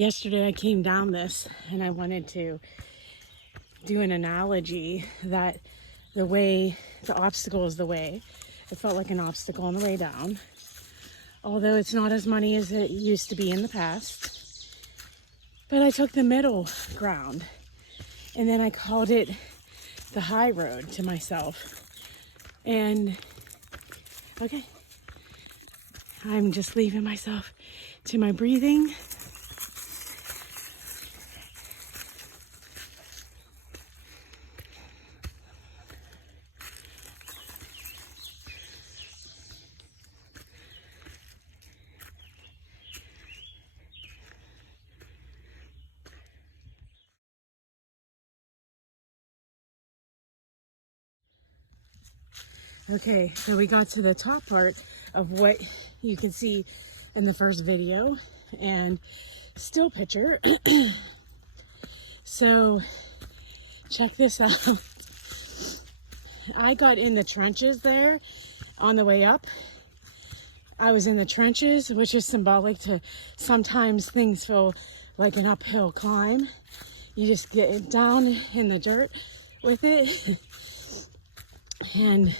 Yesterday I came down this and I wanted to do an analogy that the obstacle is the way. It felt like an obstacle on the way down, although it's not as many as it used to be in the past. But I took the middle ground and then I called it the high road to myself. And okay, I'm just leaving myself to my breathing. Okay, so we got to the top part of what you can see in the first video and still picture. So check this out. I got in the trenches there on the way up. I was in the trenches, which is symbolic to sometimes things feel like an uphill climb. You just get down in the dirt with it and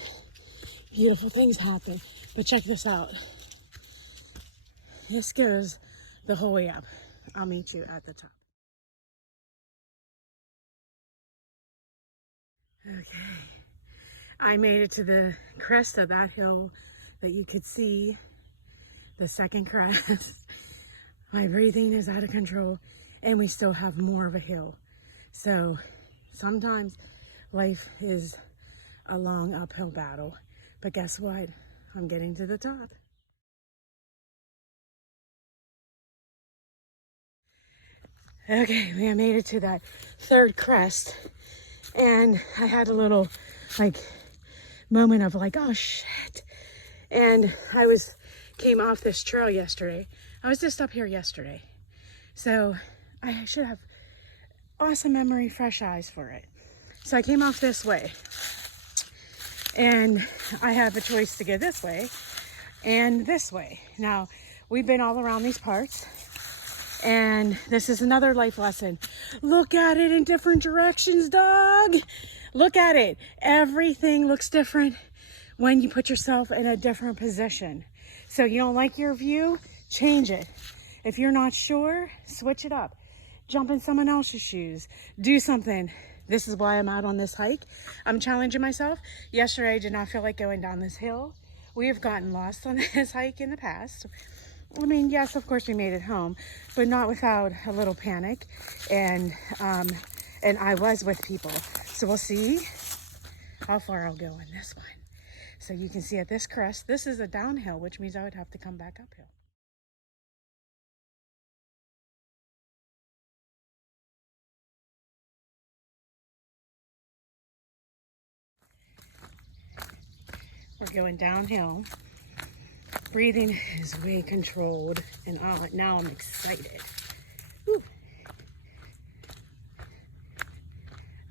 beautiful things happen. But check this out. This goes the whole way up. I'll meet you at the top. Okay. I made it to the crest of that hill that you could see, the second crest. My breathing is out of control and we still have more of a hill. So sometimes life is a long uphill battle. But guess what? I'm getting to the top. Okay, we made it to that third crest. And I had a little moment of oh shit. And came off this trail yesterday. I was just up here yesterday. So I should have awesome memory, fresh eyes for it. So I came off this way. And I have a choice to go this way and this way. Now, we've been all around these parts, and this is another life lesson. Look at it in different directions, dog. Look at it. Everything looks different when you put yourself in a different position. So you don't like your view, change it. If you're not sure, switch it up. Jump in someone else's shoes. Do something. This is why I'm out on this hike. I'm challenging myself. Yesterday, I did not feel like going down this hill. We have gotten lost on this hike in the past. I mean, yes, of course we made it home, but not without a little panic. And I was with people. So we'll see how far I'll go on this one. So you can see at this crest, this is a downhill, which means I would have to come back uphill. We're going downhill. Breathing is way controlled, and now I'm excited. Whew.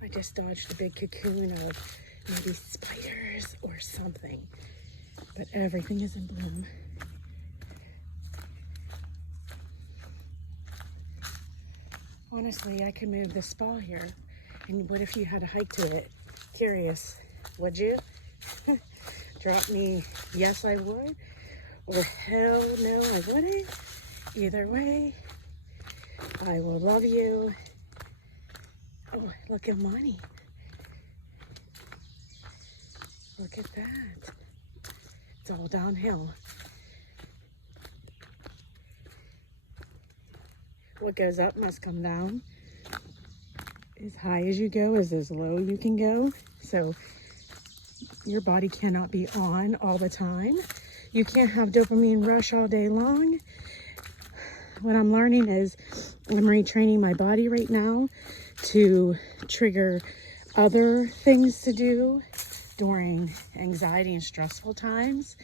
I just dodged a big cocoon of maybe spiders or something, but everything is in bloom. Honestly, I could move this ball here, and what if you had to hike to it? Curious, would you? Drop me, yes I would, or hell no I wouldn't. Either way, I will love you. Oh, look at money. Look at that. It's all downhill. What goes up must come down. As high as you go is as low you can go. So your body cannot be on all the time. You can't have dopamine rush all day long. What I'm learning is I'm retraining my body right now to trigger other things to do during anxiety and stressful times.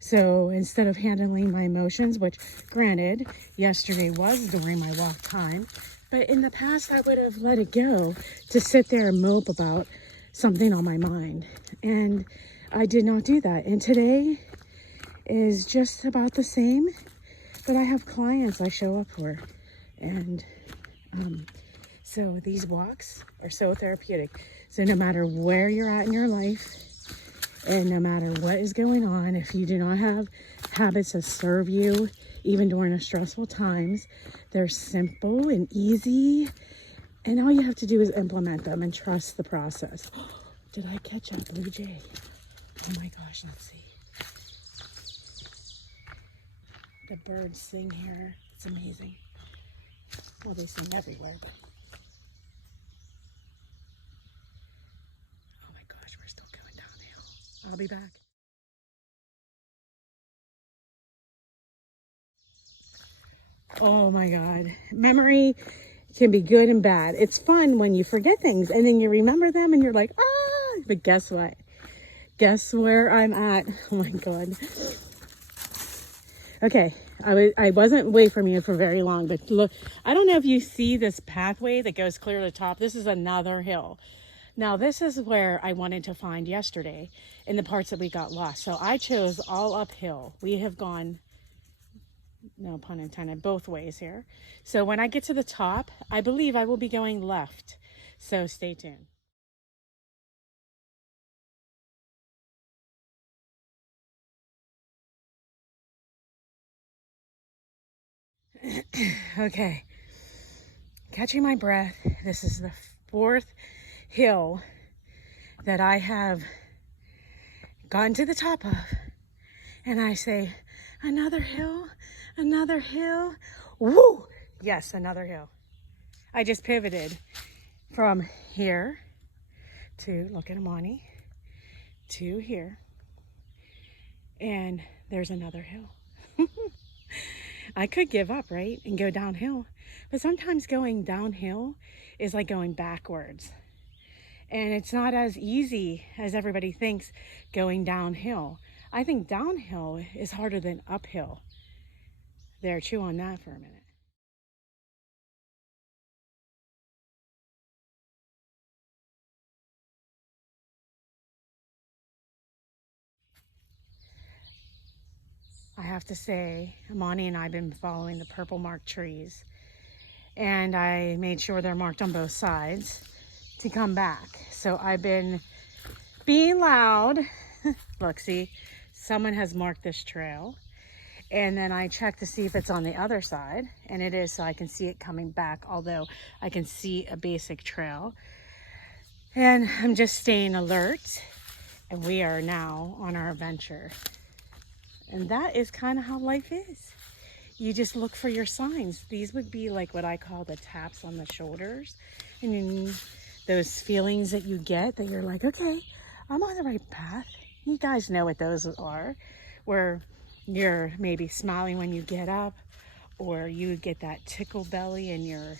So instead of handling my emotions, which granted, yesterday was during my walk time, but in the past I would have let it go to sit there and mope about something on my mind. And I did not do that. And today is just about the same, but I have clients I show up for. And so these walks are so therapeutic. So no matter where you're at in your life, and no matter what is going on, if you do not have habits that serve you, even during the stressful times, they're simple and easy. And all you have to do is implement them and trust the process. Did I catch a blue jay? Oh my gosh, let's see. The birds sing here. It's amazing. Well, they sing everywhere, but oh my gosh, we're still going downhill. I'll be back. Oh my God. Memory can be good and bad. It's fun when you forget things and then you remember them and you're like, ah, but guess what? Guess where I'm at? Oh my God. Okay, I wasn't away from you for very long, but look, I don't know if you see this pathway that goes clear to the top. This is another hill. Now, this is where I wanted to find yesterday in the parts that we got lost. So I chose all uphill. We have gone, no pun intended, both ways here. So when I get to the top, I believe I will be going left. So stay tuned. Okay, catching my breath. This is the fourth hill that I have gotten to the top of. And I say, another hill, another hill. Woo! Yes, another hill. I just pivoted from here to, look at Amani, to here. And there's another hill. I could give up, right? And go downhill. But sometimes going downhill is like going backwards. And it's not as easy as everybody thinks going downhill. I think downhill is harder than uphill. There, chew on that for a minute. I have to say, Amani and I have been following the purple marked trees. And I made sure they're marked on both sides to come back. So I've been being loud. Look, see, someone has marked this trail. And then I check to see if it's on the other side. And it is, so I can see it coming back, although I can see a basic trail. And I'm just staying alert. And we are now on our adventure. And that is kind of how life is. You just look for your signs. These would be like what I call the taps on the shoulders. And those feelings that you get that you're like, okay, I'm on the right path. You guys know what those are, where you're maybe smiling when you get up, or you get that tickle belly and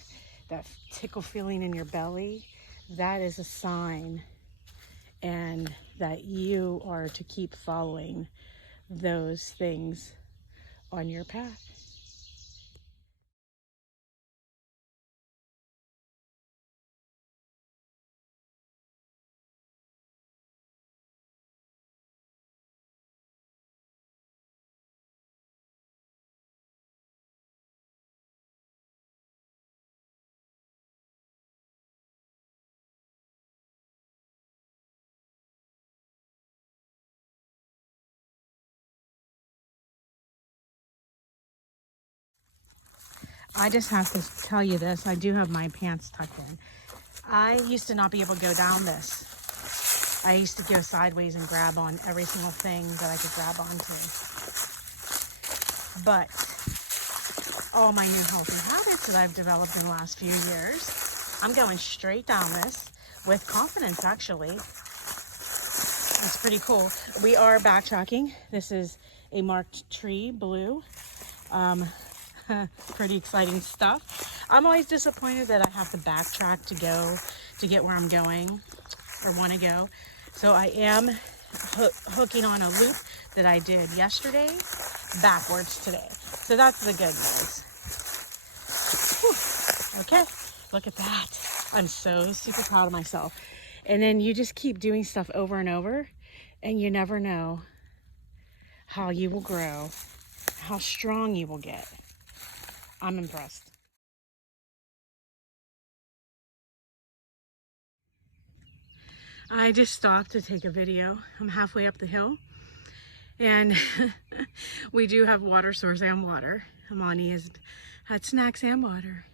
that tickle feeling in your belly. That is a sign, and that you are to keep following those things on your path. I just have to tell you this. I do have my pants tucked in. I used to not be able to go down this. I used to go sideways and grab on every single thing that I could grab onto. But all my new healthy habits that I've developed in the last few years, I'm going straight down this with confidence, actually. It's pretty cool. We are backtracking. This is a marked tree, blue. Pretty exciting stuff. I'm always disappointed that I have to backtrack to get where I'm going or want to go. So I am hooking on a loop that I did yesterday backwards today. So that's the good news. Whew. Okay, look at that. I'm so super proud of myself. And then you just keep doing stuff over and over, and you never know how you will grow, how strong you will get. I'm impressed. I just stopped to take a video. I'm halfway up the hill, and we do have water source and water. Amani has had snacks and water.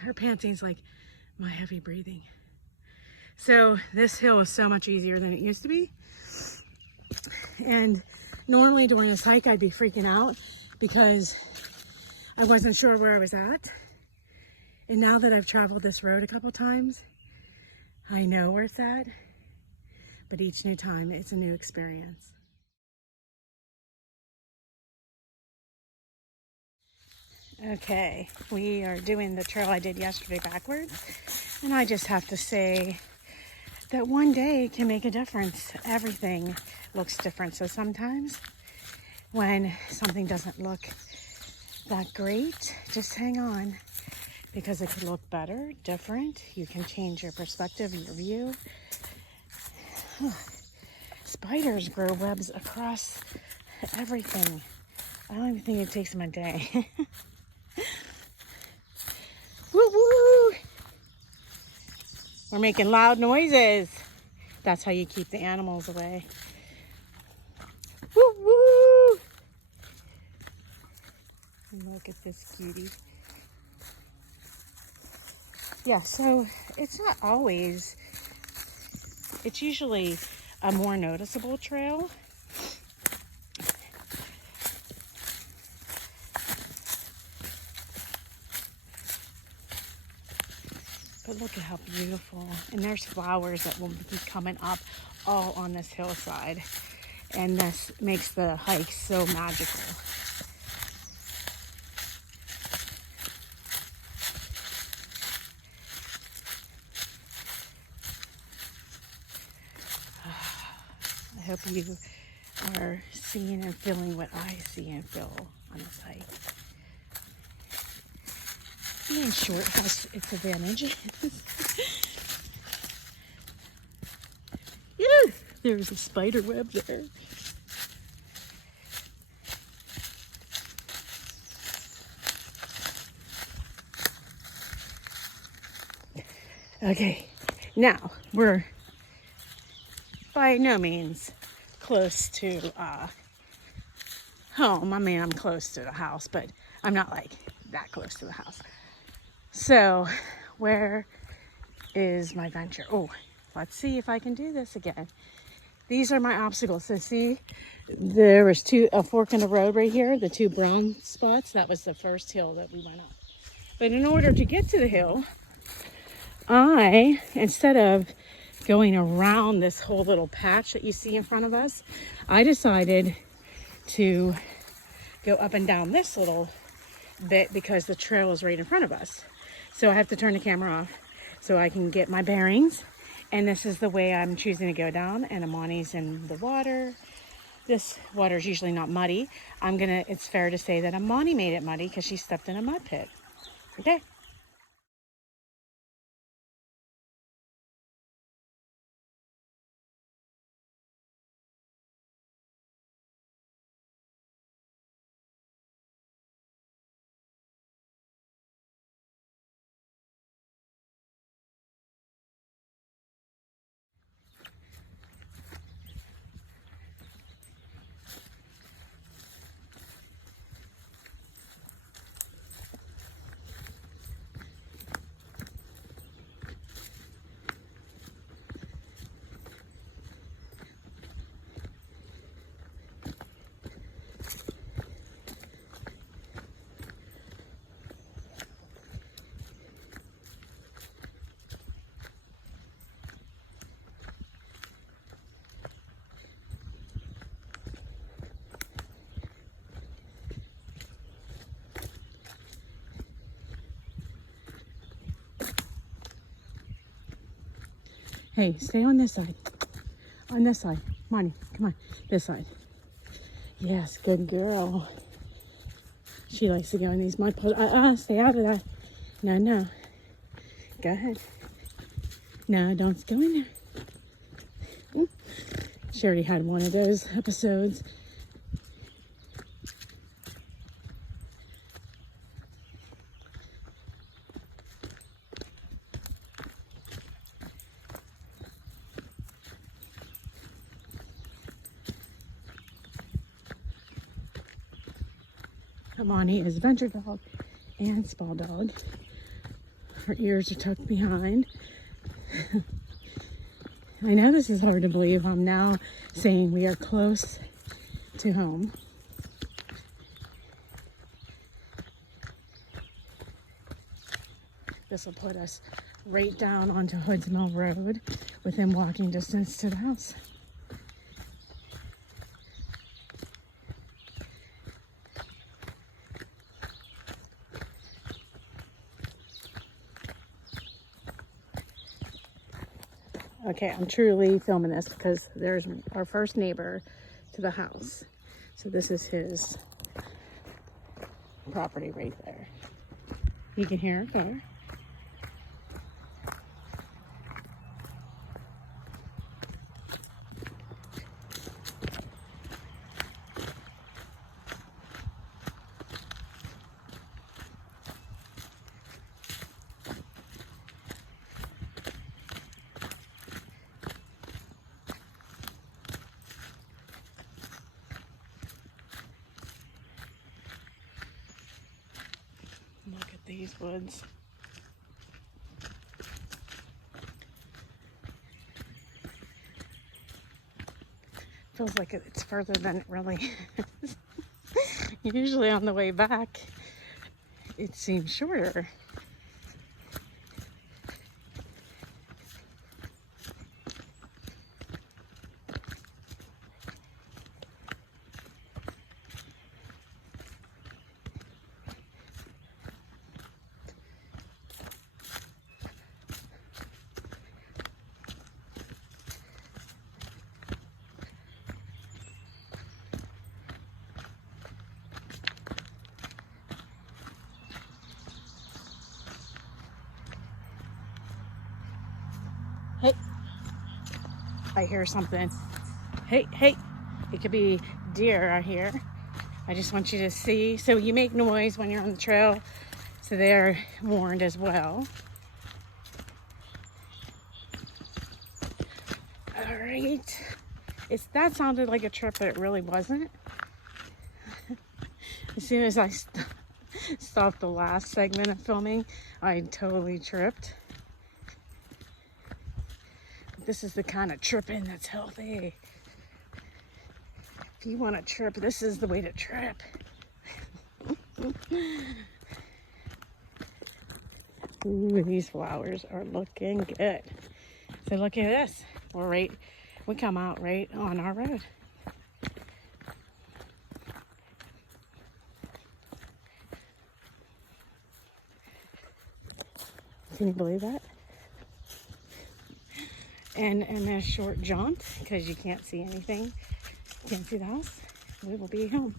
Her panting's like my heavy breathing. So this hill is so much easier than it used to be. And normally during this hike, I'd be freaking out because I wasn't sure where I was at. And now that I've traveled this road a couple times, I know where it's at. But each new time, it's a new experience. Okay, we are doing the trail I did yesterday backwards. And I just have to say that one day can make a difference. Everything looks different. So sometimes when something doesn't look that great, just hang on, because it could look better, different. You can change your perspective, your view. Spiders grow webs across everything. I don't even think it takes them a day. Woo woo! We're making loud noises. That's how you keep the animals away. Woo woo! Look at this cutie. Yeah, so it's not always, it's usually a more noticeable trail. But look at how beautiful. And there's flowers that will be coming up all on this hillside. And this makes the hike so magical. I hope you are seeing and feeling what I see and feel on this hike. Being short has its advantage. Yeah, there's a spider web there. Okay, now we're by no means close to home. I mean, I'm close to the house, but I'm not like that close to the house. So where is my venture? Oh, let's see if I can do this again. These are my obstacles. So see, there was a fork in the road right here, the two brown spots. That was the first hill that we went up. But in order to get to the hill, instead of going around this whole little patch that you see in front of us, I decided to go up and down this little bit because the trail is right in front of us. So I have to turn the camera off so I can get my bearings. And this is the way I'm choosing to go down. And Amani's in the water. This water is usually not muddy. It's fair to say that Amani made it muddy because she stepped in a mud pit. Okay. Hey, stay on this side. On this side. Money, come on. This side. Yes, good girl. She likes to go in these mud puddles. Stay out of that. No. Go ahead. No, don't go in there. She already had one of those episodes. Amani is Venture Dog and Small Dog. Her ears are tucked behind. I know this is hard to believe. I'm now saying we are close to home. This will put us right down onto Hoods Mill Road within walking distance to the house. Okay, I'm truly filming this because there's our first neighbor to the house. So this is his property right there. You can hear a car. Look at these woods. Feels like it's further than it really is. Usually on the way back, it seems shorter. Hey, I hear something. Hey, hey, it could be deer out here. I just want you to see. So you make noise when you're on the trail, so they're warned as well. All right. That sounded like a trip, but it really wasn't. As soon as I stopped the last segment of filming, I totally tripped. This is the kind of tripping that's healthy. If you want to trip, this is the way to trip. Ooh, these flowers are looking good. So look at this. We come out right on our road. Can you believe that? And in a short jaunt, because you can't see anything, can't see the house, we will be home.